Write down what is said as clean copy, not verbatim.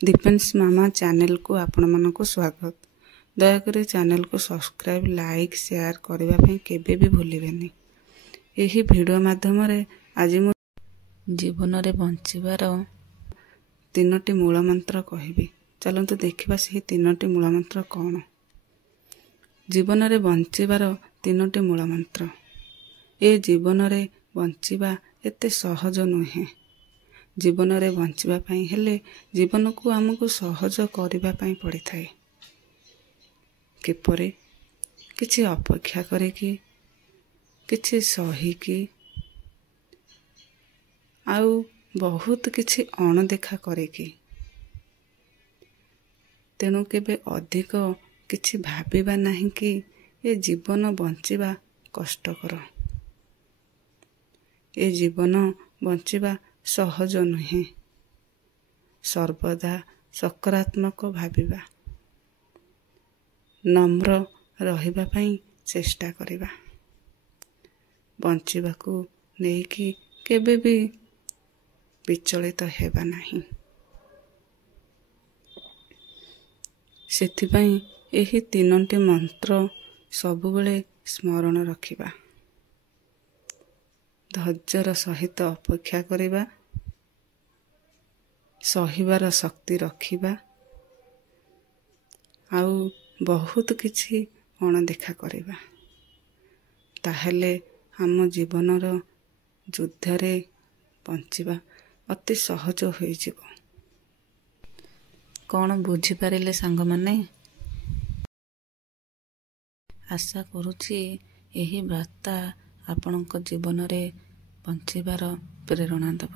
Defence मामा channel को आपण मानक स्वागत। दयाकोरी चैनल को सब्सक्राइब लाइक शेयर करने केबे भी भूलिबेनी। यही वीडियो माध्यम आज मु जीवन रे बंचिबार तीनोटी मूल मंत्र कहबी। चलंतु देखिबा से तीनोटी मूल मंत्र कौन। जीवन रे बंचिबार तीनोटी मूल मंत्र। ए जीवन रे बंचिबा एते सहज नुहे। जीवन रे बंचिबा पई हेले जीवन को आमको सहज करिबा पई पड़ी थाए। किपरे किछि अपेक्षा करे कि किछि सही कि आउ बहुत किछि अणदेखा करे कि तेणु केबे अधिक किछि भाबिबा नहीं कि ए जीवन बंचिबा कष्टकर। ए जीवन बंचिबा सहज नुहे। सर्वदा सकारात्मक भाबिबा, नम्र रहिबा पई चेष्टा करिबा। बंचिबाकू नेकी केबे भी विचलित हेबा नहीं। सेथिपई एही तीनोटी मंत्र सबुबेले स्मरण रखिबा। धैर्यर सहित अपेक्षा करिबा, सहिबार शक्ति रखिबा, आउ बहुत किछि अणदेखा करिबा। ताहेले हम जीवनर युद्धरे बंचिबा अति सहज होई जिवो। कौन बुझी पारिले सांग माने? आशा करुछि एही बार्ता आपणक जीवन रे बंचिबार प्रेरणा देव।